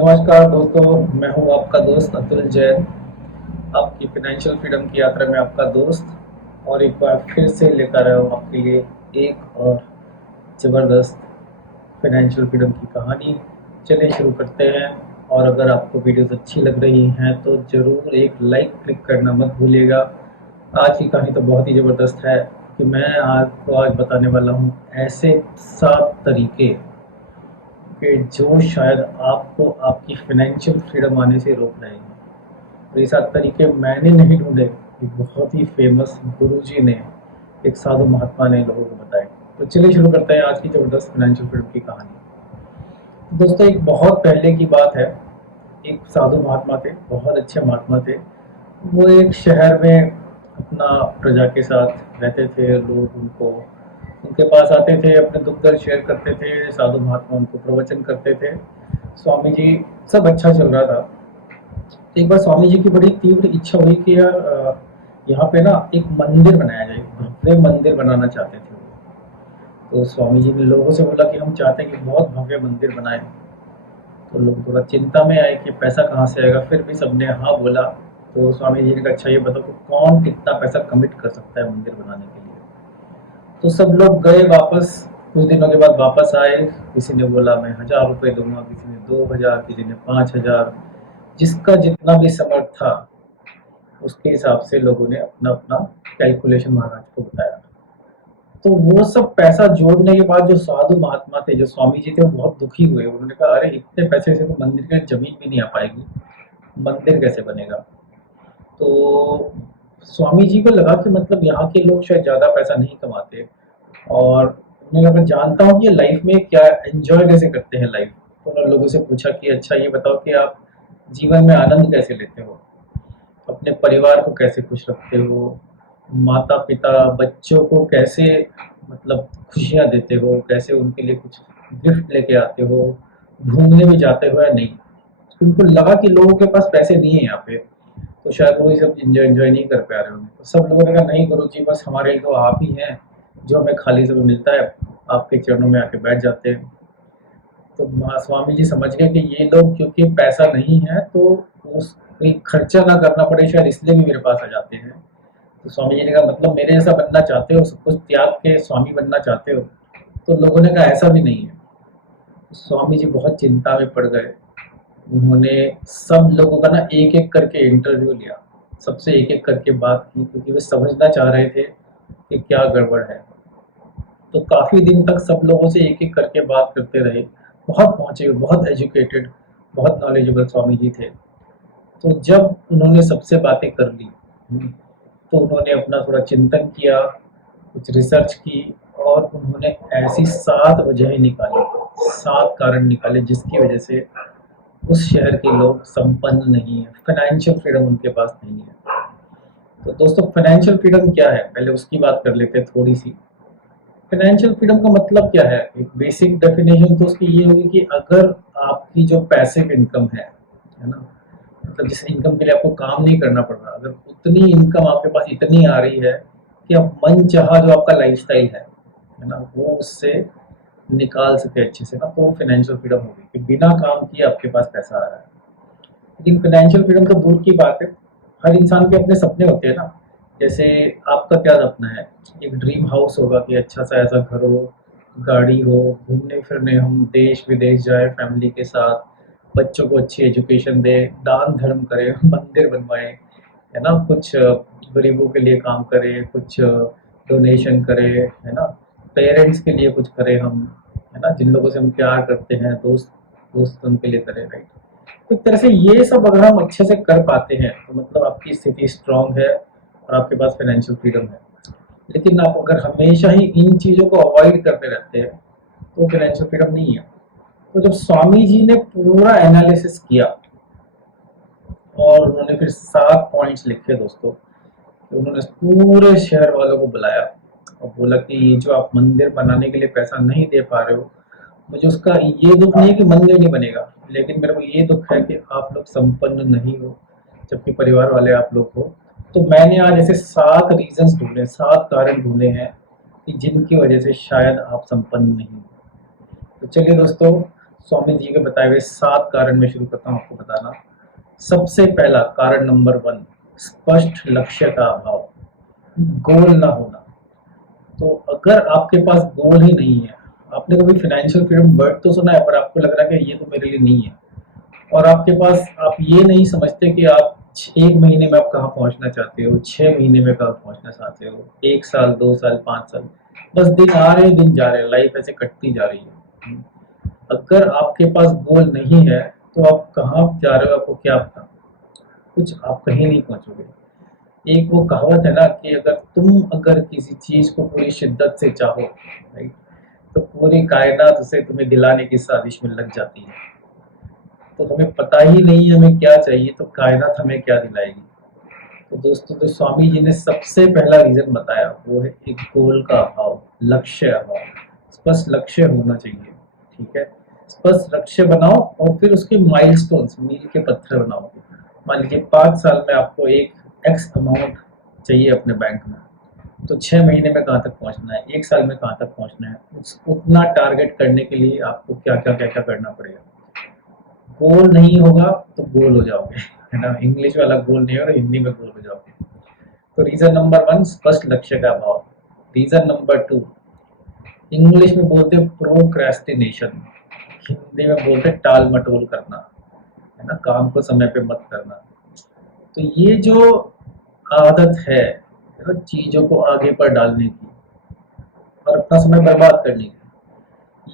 नमस्कार दोस्तों, मैं हूं आपका दोस्त अतुल जैन। आपकी फाइनेंशियल फ्रीडम की यात्रा में आपका दोस्त और एक बार फिर से लेकर आया हूं आपके लिए एक और ज़बरदस्त फाइनेंशियल फ्रीडम की कहानी। चलिए शुरू करते हैं। और अगर आपको वीडियोस अच्छी लग रही हैं तो ज़रूर एक लाइक क्लिक करना मत भूलिएगा। आज की कहानी तो बहुत ही ज़बरदस्त है कि मैं आपको आज बताने वाला हूँ ऐसे 7 तरीके कि जो शायद आपको आपकी फाइनेंशियल फ्रीडम आने से रोक रहे हैं। तो ये 7 तरीके मैंने नहीं ढूंढे, एक बहुत ही फेमस गुरुजी ने, एक साधु महात्मा ने लोगों को बताए। तो चलिए शुरू करते हैं आज की ज़बरदस्त फाइनेंशियल फ्रीडम की कहानी। तो दोस्तों, एक बहुत पहले की बात है। एक साधु महात्मा थे, बहुत अच्छे महात्मा थे। वो एक शहर में अपना प्रजा के साथ रहते थे। लोग उनको उनके पास आते थे, अपने दुख दर्द शेयर करते थे। साधु महात्मा उनको प्रवचन करते थे। स्वामी जी, सब अच्छा चल रहा था। एक बार स्वामी जी की बड़ी तीव्र इच्छा हुई कि यार यहाँ पे ना एक मंदिर बनाया जाए, भव्य मंदिर बनाना चाहते थे वो। तो स्वामी जी ने लोगों से बोला कि हम चाहते हैं कि बहुत भव्य मंदिर बनाए। तो लोग थोड़ा चिंता में आए कि पैसा कहाँ से आएगा, फिर भी सबने हाँ बोला। तो स्वामी जी ने कहा, अच्छा ये बताओ कि कौन कितना पैसा कमिट कर सकता है मंदिर बनाने के लिए। तो सब लोग गए वापस। कुछ दिनों के बाद वापस आए। किसी ने बोला मैं 1,000 रुपये दूंगा, किसी ने 2,000, किसी ने 5,000। जिसका जितना भी समर्थ था उसके हिसाब से लोगों ने अपना अपना कैलकुलेशन महाराज को बताया। तो वो सब पैसा जोड़ने के बाद जो साधु महात्मा थे, जो स्वामी जी थे, वो बहुत दुखी हुए। उन्होंने कहा, अरे इतने पैसे से तो मंदिर की जमीन भी नहीं आ पाएगी, मंदिर कैसे बनेगा। तो स्वामी जी को लगा कि मतलब यहाँ के लोग शायद ज़्यादा पैसा नहीं कमाते। और उन्हें लगा, जानता हूँ कि लाइफ में क्या एंजॉय कैसे करते हैं लाइफ। तो उन्होंने लोगों से पूछा कि अच्छा ये बताओ कि आप जीवन में आनंद कैसे लेते हो, अपने परिवार को कैसे खुश रखते हो, माता पिता बच्चों को कैसे मतलब खुशियाँ देते हो, कैसे उनके लिए कुछ गिफ्ट लेके आते हो, घूमने भी जाते हो या नहीं। तो उनको लगा कि लोगों के पास पैसे नहीं है यहाँ पे, तो शायद वो ये सब एंजॉय नहीं कर पा रहे होंगे। तो सब लोगों ने कहा, नहीं गुरु जी, बस हमारे लिए तो आप ही हैं, जो हमें खाली समय मिलता है आपके चरणों में आके बैठ जाते हैं। तो स्वामी जी समझ गए कि ये लोग क्योंकि पैसा नहीं है तो उस कोई खर्चा ना करना पड़े शायद इसलिए भी मेरे पास आ जाते हैं। तो स्वामी जी ने कहा, मतलब मेरे जैसा बनना चाहते हो, सब कुछ त्याग के स्वामी बनना चाहते हो। तो लोगों ने कहा, ऐसा भी नहीं है। तो स्वामी जी बहुत चिंता में पड़ गए। उन्होंने सब लोगों का ना एक एक करके इंटरव्यू लिया, सबसे एक एक करके बात की, क्योंकि वे समझना चाह रहे थे कि क्या गड़बड़ है। तो काफ़ी दिन तक सब लोगों से एक एक करके बात करते रहे। बहुत पहुँचे हुए, बहुत एजुकेटेड, बहुत नॉलेजेबल स्वामी जी थे। तो जब उन्होंने सबसे बातें कर ली, तो उन्होंने अपना थोड़ा चिंतन किया, कुछ रिसर्च की, और उन्होंने ऐसी 7 वजहें निकाली, 7 कारण निकाले जिसकी वजह से उस शहर के लोग संपन्न नहीं है, फाइनेंशियल फ्रीडम उनके पास नहीं है। तो दोस्तों, फाइनेंशियल फ्रीडम क्या है, पहले उसकी बात कर लेते हैं थोड़ी सी। फाइनेंशियल फ्रीडम का मतलब क्या है? एक बेसिक डेफिनेशन तो उसकी ये होगी कि अगर आपकी जो पैसिव इनकम है ना, मतलब जिस इनकम के लिए आपको काम नहीं करना पड़ रहा, अगर उतनी इनकम आपके पास इतनी आ रही है कि आप मन चाहा जो आपका लाइफस्टाइल है ना, वो उससे निकाल सके अच्छे से ना, तो वो फाइनेंशियल फ्रीडम होगी कि बिना काम किए आपके पास पैसा आ रहा है। लेकिन फाइनेंशियल फ्रीडम तो दूर की बात है। हर इंसान के अपने सपने होते हैं ना। जैसे आपका क्या सपना है? एक ड्रीम हाउस होगा कि अच्छा सा ऐसा घर हो, गाड़ी हो, घूमने फिरने हम देश विदेश जाए फैमिली के साथ, बच्चों को अच्छी एजुकेशन दे, दान धर्म करें, मंदिर बनवाएं, है ना, कुछ गरीबों के लिए काम करें, कुछ डोनेशन करें, है ना, पेरेंट्स के लिए कुछ करें हम, है ना, जिन लोगों से हम प्यार करते हैं, दोस्त दोस्त उनके लिए करें, राइट। तो एक तरह से ये सब अगर हम अच्छे से कर पाते हैं तो मतलब आपकी स्थिति स्ट्रांग है और आपके पास फाइनेंशियल फ्रीडम है। लेकिन आप अगर हमेशा ही इन चीज़ों को अवॉइड करते रहते हैं तो फाइनेंशियल फ्रीडम नहीं है। तो जब स्वामी जी ने पूरा एनालिसिस किया और उन्होंने फिर 7 पॉइंट्स लिखे दोस्तों, तो उन्होंने पूरे शहर वालों को बुलाया और बोला कि ये जो आप मंदिर बनाने के लिए पैसा नहीं दे पा रहे हो, मुझे उसका ये दुख नहीं है कि मंदिर नहीं बनेगा, लेकिन मेरे को ये दुख है कि आप लोग संपन्न नहीं हो, जबकि परिवार वाले आप लोग हो। तो मैंने आज ऐसे 7 रीजंस ढूंढे, 7 कारण ढूंढे हैं कि जिनकी वजह से शायद आप संपन्न नहीं हो। तो चलिए दोस्तों, स्वामी जी के बताए हुए 7 कारण मैं शुरू करता हूँ आपको बताना। सबसे पहला कारण नंबर 1, स्पष्ट लक्ष्य का अभाव, गोल ना होना। तो अगर आपके पास गोल ही नहीं है, आपने कभी फाइनेंशियल फ्रीडम वर्ड तो सुना है पर आपको लग रहा है कि ये तो मेरे लिए नहीं है, और आपके पास आप ये नहीं समझते कि आप 1 महीने में आप कहाँ पहुंचना चाहते हो, 6 महीने में कहाँ पहुंचना चाहते हो, 1 साल, 2 साल, 5 साल, बस दिन आ रहे दिन जा रहे, लाइफ ऐसे कटती जा रही है। अगर आपके पास गोल नहीं है तो आप कहाँ जा रहे हो आपको क्या पता, कुछ आप कहीं नहीं पहुंचोगे। एक वो कहावत है ना कि अगर किसी चीज को पूरी शिद्दत से चाहो, राइट, तो पूरी कायनात उसे तुम्हें दिलाने की साजिश में लग जाती है। तो हमें पता ही नहीं है हमें क्या चाहिए तो कायनात हमें क्या दिलाएगी। तो दोस्तों, जो स्वामी जी ने सबसे पहला रीजन बताया वो है एक गोल का अभाव, लक्ष्य अभाव। स्पष्ट लक्ष्य होना चाहिए, ठीक है। स्पष्ट लक्ष्य बनाओ और फिर उसके माइलस्टोन्स, मील के पत्थर बनाओगे। मान लीजिए 5 साल में आपको एक एक्स अमाउंट चाहिए अपने बैंक में, तो 6 महीने में कहाँ तक पहुंचना है, 1 साल में कहाँ तक पहुंचना है, उतना टारगेट करने के लिए आपको क्या क्या करना पड़ेगा। गोल नहीं होगा तो गोल हो जाओगे, है ना। इंग्लिश वाला गोल नहीं होगा, हिंदी में गोल हो जाओगे। तो रीजन नंबर 1, स्पष्ट लक्ष्य का अभाव। रीजन नंबर 2, इंग्लिश में बोलते हैं प्रोक्रेस्टिनेशन, हिंदी में बोलते हैं टाल मटोल करना, है ना, काम को समय पे मत करना। तो ये जो आदत है ना, चीजों को आगे पर डालने की और अपना समय बर्बाद करने की,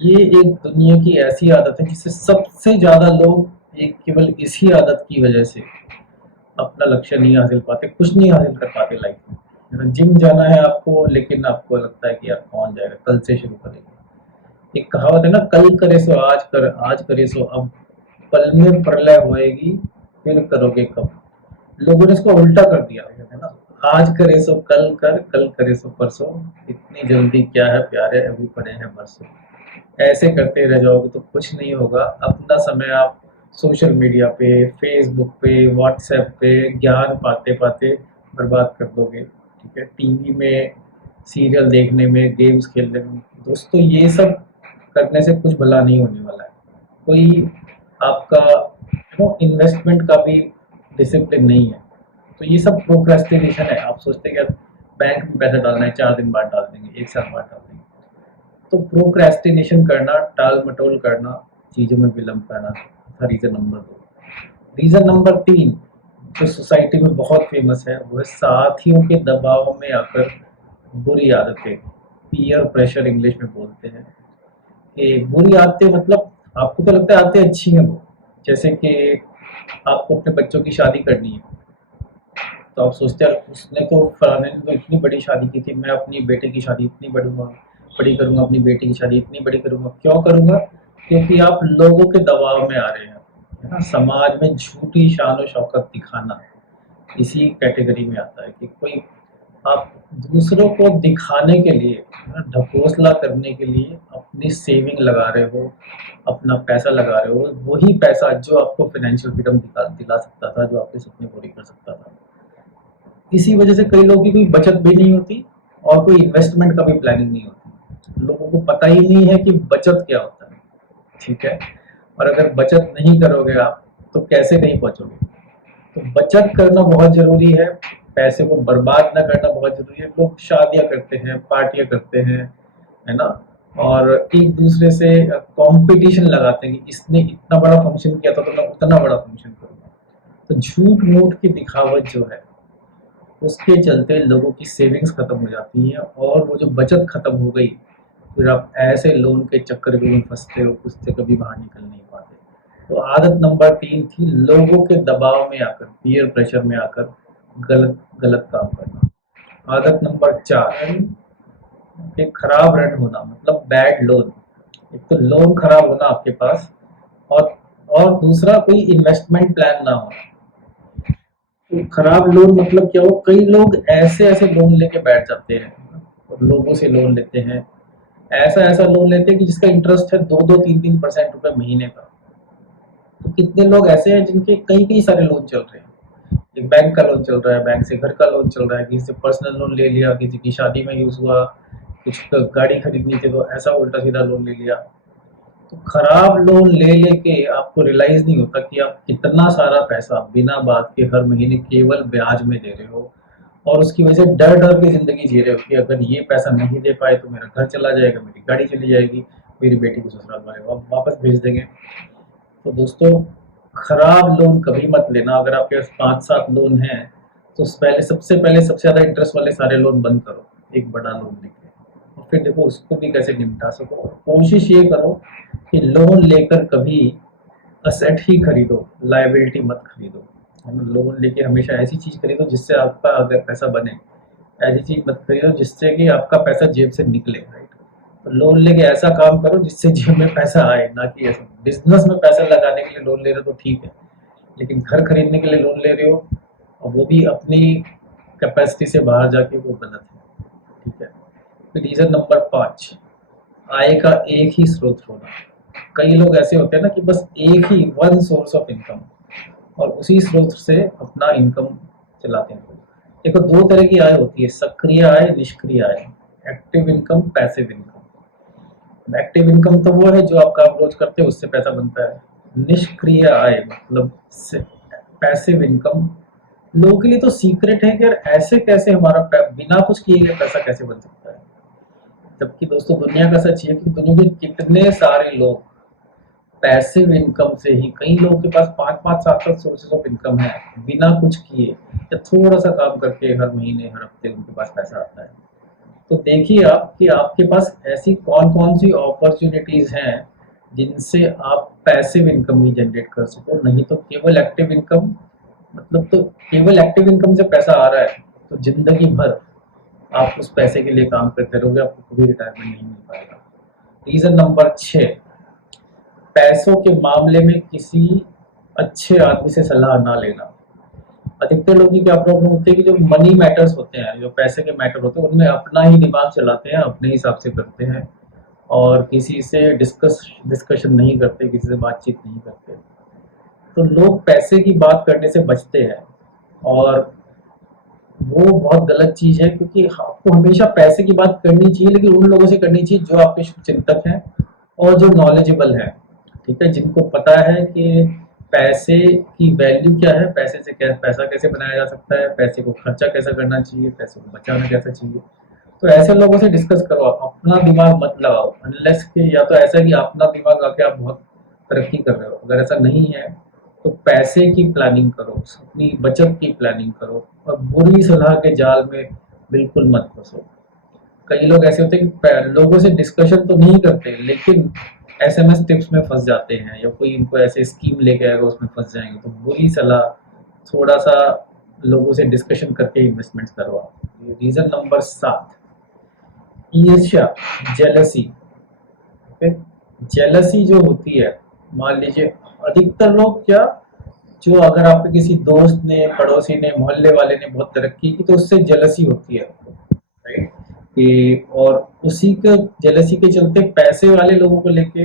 ये एक दुनिया की ऐसी आदत है जिससे सबसे ज्यादा लोग एक केवल इसी आदत की वजह से अपना लक्ष्य नहीं हासिल पाते, कुछ नहीं हासिल कर पाते लाइफ में, है ना। जिम जाना है आपको, लेकिन आपको लगता है कि यार कौन जाएगा, कल से शुरू करेंगे। एक कहावत है ना, कल करे सो आज कर, आज करे सो अब, पल में प्रलय होएगी, फिर करोगे कब। लोगों ने इसको उल्टा कर दिया है ना, आज करे सो कल कर, कल करे सो परसों, इतनी जल्दी क्या है प्यारे, अभी पड़े हैं बरसों। ऐसे करते रह जाओगे तो कुछ नहीं होगा। अपना समय आप सोशल मीडिया पे, फेसबुक पे, व्हाट्सएप पे ज्ञान पाते पाते बर्बाद कर दोगे, ठीक है। टीवी में सीरियल देखने में, गेम्स खेलने में, दोस्तों ये सब करने से कुछ भला नहीं होने वाला है। कोई आपका इन्वेस्टमेंट का भी डिसिप्लिन नहीं है। तो ये सब प्रोक्रेस्टिनेशन है। आप सोचते हैं कि यार बैंक में पैसा डालना है, 4 दिन बाद डाल देंगे, 1 साल बाद डाल देंगे। तो प्रोक्रेस्टिनेशन करना, टाल मटोल करना, चीजों में विलंब करना था रीजन नंबर 2। रीजन नंबर 3 जो सोसाइटी में बहुत फेमस है वो है साथियों के दबाव में आकर बुरी आदतें, पीयर प्रेशर इंग्लिश में बोलते हैं। कि बुरी आदतें मतलब आपको तो लगता है आदतें अच्छी हैं वो, जैसे कि आपको अपने बच्चों की शादी करनी है, तो आप सोचते हैं उसने तो फलाने ने तो इतनी बड़ी शादी की थी, मैं अपनी बेटे की शादी इतनी बड़ी करूंगा, अपनी बेटी की शादी इतनी बड़ी करूंगा। क्यों करूंगा? क्योंकि आप लोगों के दबाव में आ रहे हैं, है ना। समाज में झूठी शान और शौकत दिखाना इसी कैटेगरी में आता है कि कोई आप दूसरों को दिखाने के लिए, है ना, ढकोसला करने के लिए अपनी सेविंग लगा रहे हो, अपना पैसा लगा रहे हो, वही पैसा जो आपको फाइनेंशियल फ्रीडम दिला सकता था, जो आपके सपने पूरे कर सकता था। इसी वजह से कई लोगों की कोई बचत भी नहीं होती और कोई इन्वेस्टमेंट का भी प्लानिंग नहीं होती। लोगों को पता ही नहीं है कि बचत क्या होता है, ठीक है। और अगर बचत नहीं करोगे आप तो कैसे नहीं पहुंचोगे। तो बचत करना बहुत जरूरी है, पैसे को बर्बाद ना करना बहुत जरूरी है। लोग शादियां करते हैं, पार्टियां करते हैं, है ना, और एक दूसरे से कंपटीशन लगाते हैं कि इसने इतना बड़ा फंक्शन किया था तो मैं उतना बड़ा फंक्शन करूंगा। तो झूठ मूठ की दिखावट जो है उसके चलते लोगों की सेविंग्स खत्म हो जाती हैं और वो जो बचत खत्म हो गई, फिर आप ऐसे लोन के चक्कर में फंसते हो, उससे कभी बाहर निकल नहीं पाते। तो आदत नंबर 3 थी लोगों के दबाव में आकर, पीयर प्रेशर में आकर गलत गलत काम करना। आदत नंबर 4, कि खराब ऋण होना, मतलब बैड लोन। एक तो लोन खराब होना आपके पास, और दूसरा कोई इन्वेस्टमेंट प्लान ना हो। तो खराब लोन मतलब क्या हो, कई लोग ऐसे ऐसे लोन लेके बैठ जाते हैं और लोगों से लोन लेते हैं, ऐसा ऐसा लोन लेते हैं कि जिसका इंटरेस्ट है 2-2, 3-3% रुपए महीने का। तो कितने लोग ऐसे हैं जिनके कई कई सारे लोन चल रहे हैं। एक बैंक का लोन चल रहा है, बैंक से घर का लोन चल रहा है, किसी से पर्सनल लोन ले लिया, किसी की शादी में यूज हुआ, कुछ गाड़ी खरीदनी थी तो ऐसा उल्टा सीधा लोन ले लिया। तो खराब लोन ले लेके आपको रियलाइज नहीं होता कि आप कितना सारा पैसा बिना बात के हर महीने केवल ब्याज में दे रहे हो, और उसकी वजह से डर डर के जिंदगी जी रहे हो कि अगर ये पैसा नहीं दे पाए तो मेरा घर चला जाएगा, मेरी गाड़ी चली जाएगी, मेरी बेटी को ससुराल वाले वापस भेज देंगे। तो दोस्तों, खराब लोन कभी मत लेना। अगर आपके पास 5-7 लोन हैं तो पहले सबसे पहले सबसे ज़्यादा इंटरेस्ट वाले सारे लोन बंद करो, एक बड़ा लोन लेके, और फिर देखो उसको भी कैसे निपटा सको। और कोशिश ये करो कि लोन लेकर कभी असेट ही खरीदो, लायबिलिटी मत खरीदो। है ना? लोन लेके हमेशा ऐसी चीज़ खरीदो जिससे आपका अगर पैसा बने, ऐसी चीज़ मत खरीदो जिससे कि आपका पैसा जेब से निकले, राइट? तो लोन लेके ऐसा काम करो जिससे जेब में पैसा आए, ना कि ऐसा बिजनेस में पैसा लगाने के लिए लोन ले रहे हो तो ठीक है, लेकिन घर खरीदने के लिए लोन ले रहे हो और वो भी अपनी कैपेसिटी से बाहर जाके, वो गलत है। ठीक है? तो रीजन नंबर 5, आय का एक ही स्रोत होना। कई लोग ऐसे होते हैं ना कि बस एक ही वन सोर्स ऑफ इनकम, और उसी स्रोत से अपना इनकम चलाते हैं। देखो, दो तरह की आय होती है, सक्रिय आय, निष्क्रिय आय। Active income, passive income. Active income तो वो है जो आप काम रोज करते हो उससे पैसा बनता है। निष्क्रिय आय मतलब पैसिव इनकम लोगों के लिए तो सीक्रेट है कि यार ऐसे कैसे हमारा बिना कुछ किए हुए पैसा कैसे बन सकता है। जबकि दोस्तों, दुनिया का सच ये है कि दुनिया के कितने सारे लोग पैसिव इनकम से ही, कई लोगों के पास 5-5 7-7 सोर्सेज ऑफ इनकम है, बिना कुछ किए या थोड़ा सा काम करके हर महीने हर हफ्ते उनके पास पैसा आता है। तो देखिए आप कि आपके पास ऐसी कौन कौन सी अपॉर्चुनिटीज हैं जिनसे आप पैसिव इनकम भी जनरेट कर सको। नहीं तो केवल एक्टिव इनकम, मतलब तो केवल एक्टिव इनकम से पैसा आ रहा है तो जिंदगी भर आप उस पैसे के लिए काम करते रहोगे, आपको कभी रिटायरमेंट नहीं मिल पाएगा। रीजन नंबर 6, पैसों के मामले में किसी अच्छे आदमी से सलाह ना लेना। अधिकतर लोगों की क्या प्रॉब्लम होती है कि जो मनी मैटर्स होते हैं, जो पैसे के मैटर होते हैं, उनमें अपना ही दिमाग चलाते हैं, अपने हिसाब से करते हैं, और किसी से डिस्कशन नहीं करते, किसी से बातचीत नहीं करते। तो लोग पैसे की बात करने से बचते हैं, और वो बहुत गलत चीज है, क्योंकि आपको हमेशा पैसे की बात करनी चाहिए, लेकिन उन लोगों से करनी चाहिए जो आपके शुभचिंतक हैं और जो नॉलेजेबल है। ठीक है? जिनको पता है कि पैसे की वैल्यू क्या है, पैसे से क्या पैसा कैसे बनाया जा सकता है, पैसे को खर्चा कैसा करना चाहिए, पैसे को बचाना कैसा चाहिए। तो ऐसे लोगों से डिस्कस करो, अपना दिमाग मत लगाओ, अनलेस कि या तो ऐसा है कि अपना दिमाग आके आप बहुत तरक्की कर रहे हो। अगर ऐसा नहीं है तो पैसे की प्लानिंग करो, अपनी बचत की प्लानिंग करो, और बुरी सलाह के जाल में बिल्कुल मत फंसो। कई लोग ऐसे होते हैं कि लोगों से डिस्कशन तो नहीं करते, लेकिन एसएमएस टिप्स में फंस जाते हैं, या कोई इनको ऐसे स्कीम लेके आएगा उसमें फंस जाएंगे। तो बुरी सलाह, थोड़ा सा लोगों से डिस्कशन करके इन्वेस्टमेंट करो आप। रीजन नंबर 7, ईर्ष्या, जेलसी। ओके? जेलसी जो होती है, मान लीजिए अधिकतर लोग क्या, जो अगर आपके किसी दोस्त ने, पड़ोसी ने, मोहल्ले वाले ने बहुत तरक्की की तो उससे जेलसी होती है, राइट? कि और उसी के जेलसी के चलते पैसे वाले लोगों को लेके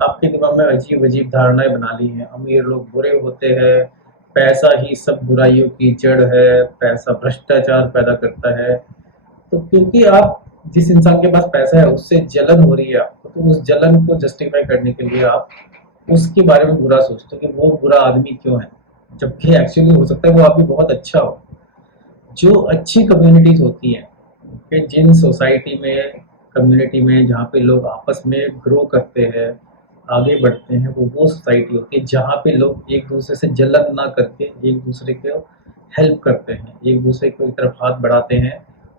आपके दिमाग में अजीब अजीब धारणाएं बना ली हैं। अमीर लोग बुरे होते हैं, पैसा ही सब बुराइयों की जड़ है, पैसा भ्रष्टाचार पैदा करता है। तो क्योंकि आप, जिस इंसान के पास पैसा है उससे जलन हो रही है आपको, तो उस जलन को जस्टिफाई करने के लिए आप उसके बारे में बुरा सोचते हो कि वो बुरा आदमी क्यों है, जबकि एक्चुअली हो सकता है वो आदमी बहुत अच्छा हो। जो अच्छी कम्युनिटीज होती हैं, कि जिन सोसाइटी में, कम्युनिटी में जहाँ पे लोग आपस में ग्रो करते हैं, आगे बढ़ते हैं, वो सोसाइटी होती है जहाँ पे लोग एक दूसरे से जलन ना करके एक दूसरे को हेल्प करते हैं, एक दूसरे को एक तरफ हाथ बढ़ाते हैं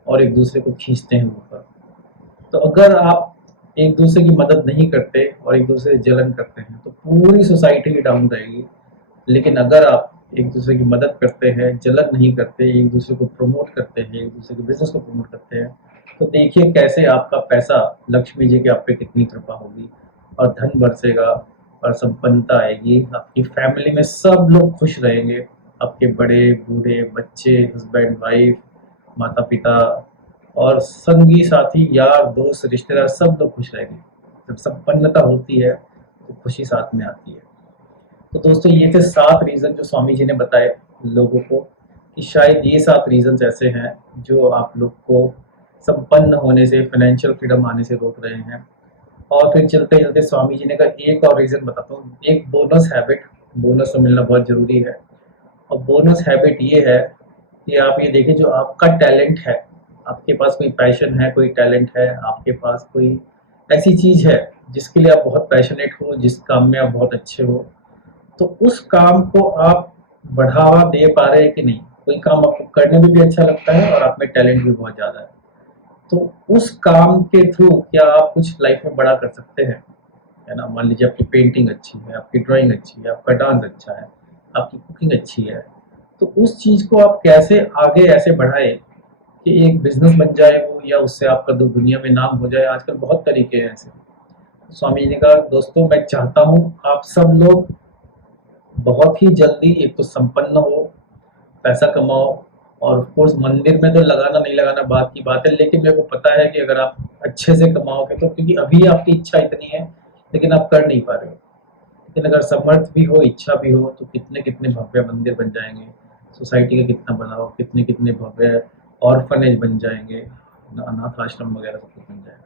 और एक दूसरे को खींचते हैं ऊपर। तो अगर आप एक दूसरे की मदद नहीं करते और एक दूसरे से जलन करते हैं तो पूरी सोसाइटी ही डाउन रहेगी। लेकिन अगर आप एक दूसरे की मदद करते हैं, जलन नहीं करते, एक दूसरे को प्रमोट करते हैं, एक दूसरे के बिजनेस को प्रमोट करते हैं, तो देखिए कैसे आपका पैसा, लक्ष्मी जी की आप पे कितनी कृपा होगी, और धन बरसेगा, और संपन्नता आएगी। आपकी फैमिली में सब लोग खुश रहेंगे, आपके बड़े बूढ़े, बच्चे, हस्बैंड वाइफ, माता पिता, और संगी साथी, यार दोस्त, रिश्तेदार, सब लोग खुश रहेंगे। जब संपन्नता होती है तो खुशी साथ में आती है। तो दोस्तों, ये थे 7 रीज़न जो स्वामी जी ने बताए लोगों को, कि शायद ये 7 रीज़न्स ऐसे हैं जो आप लोग को संपन्न होने से, फाइनेंशियल फ्रीडम आने से रोक रहे हैं। और फिर चलते चलते स्वामी जी ने कहा एक और रीजन बताता हूँ, एक बोनस हैबिट, बोनस तो मिलना बहुत जरूरी है। और बोनस हैबिट ये है कि आप ये देखिए, जो आपका टैलेंट है, आपके पास कोई पैशन है, कोई टैलेंट है, आपके पास कोई ऐसी चीज है जिसके लिए आप बहुत पैशनेट हो, जिस काम में आप बहुत अच्छे हो, तो उस काम को आप बढ़ावा दे पा रहे हैं कि नहीं। कोई काम आपको करने में भी अच्छा लगता है और आप में टैलेंट भी बहुत ज्यादा है, तो उस काम के थ्रू क्या आप कुछ लाइफ में बड़ा कर सकते हैं, है ना। मान लीजिए आपकी पेंटिंग अच्छी है, आपकी ड्राइंग अच्छी है, आपका डांस अच्छा है, आपकी कुकिंग अच्छी है, तो उस चीज को आप कैसे आगे ऐसे बढ़ाए कि एक बिजनेस बन जाए वो, या उससे आपका दुनिया में नाम हो जाए। आजकल बहुत तरीके हैं ऐसे। स्वामी जी ने कहा दोस्तों, मैं चाहता हूँ आप सब लोग बहुत ही जल्दी एक तो संपन्न हो, पैसा कमाओ, और ऑफ कोर्स मंदिर में तो लगाना नहीं लगाना बात की बात है, लेकिन मेरे को पता है कि अगर आप अच्छे से कमाओगे तो, क्योंकि अभी आपकी इच्छा इतनी है लेकिन आप कर नहीं पा रहे हो। लेकिन अगर समर्थ भी हो, इच्छा भी हो, तो कितने कितने भव्य मंदिर बन जाएंगे, सोसाइटी का कितना बड़ा हो, कितने कितने भव्य ऑर्फनेज बन जाएंगे, अनाथ आश्रम वगैरह सब कुछ बन जाएगा।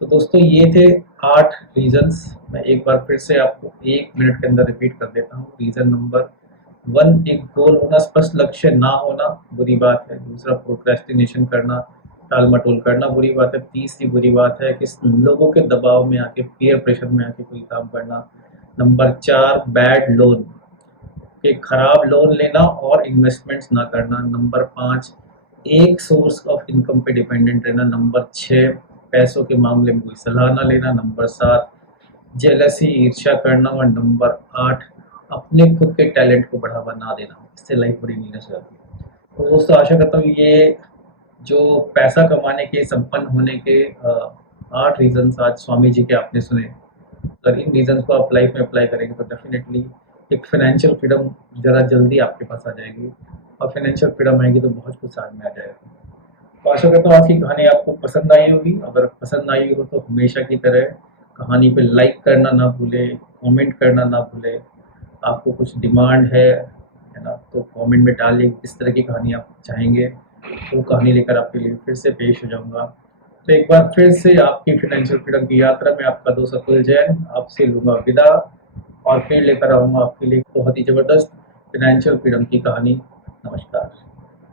तो दोस्तों ये थे 8 रीजंस। मैं एक बार फिर से आपको 1 मिनट के अंदर रिपीट कर देता हूँ। रीजन नंबर 1, एक गोल होना, स्पष्ट लक्ष्य ना होना बुरी बात है। दूसरा, प्रोक्रेस्टिनेशन करना, टाल मटोल करना बुरी बात है। तीसरी बुरी बात है कि लोगों के दबाव में आके, पीयर प्रेशर में आके कोई काम करना। नंबर 4, बैड लोन, के खराब लोन लेना और इन्वेस्टमेंट्स ना करना। नंबर 5, एक सोर्स ऑफ इनकम पे डिपेंडेंट रहना। नंबर 6, पैसों के मामले में कोई सलाह ना लेना। नंबर 7, जेलसी, ईर्ष्या करना। और नंबर 8, अपने खुद के टैलेंट को बढ़ावा ना देना। इससे लाइफ बड़ी मीनस हो जाती है। तो दोस्तों आशा करता हूँ ये जो पैसा कमाने के, संपन्न होने के 8 रीजन आज स्वामी जी के आपने सुने, अगर इन रीजन को आप लाइफ में अप्लाई करेंगे तो डेफिनेटली एक फाइनेंशियल फ्रीडम ज़रा जल्दी आपके पास आ जाएगी। और फाइनेंशियल फ्रीडम आएगी तो बहुत कुछ साथ में आ जाएगा। तो आशा करता हूँ आज की कहानी आपको पसंद आई होगी। अगर पसंद आई हो तो हमेशा की तरह कहानी पे लाइक करना ना भूले, कमेंट करना ना भूले। आपको कुछ डिमांड है ना, तो कमेंट में डालिए किस तरह की कहानी आप चाहेंगे, तो वो कहानी लेकर आपके लिए फिर से पेश हो जाऊंगा। तो एक बार फिर से आपकी फाइनेंशियल फ्रीडम की यात्रा में आपका दोस्त अतुल जैन आपसे लूंगा विदा, और फिर लेकर आऊंगा आपके लिए बहुत ही ज़बरदस्त फाइनेंशियल फ्रीडम की कहानी। नमस्कार।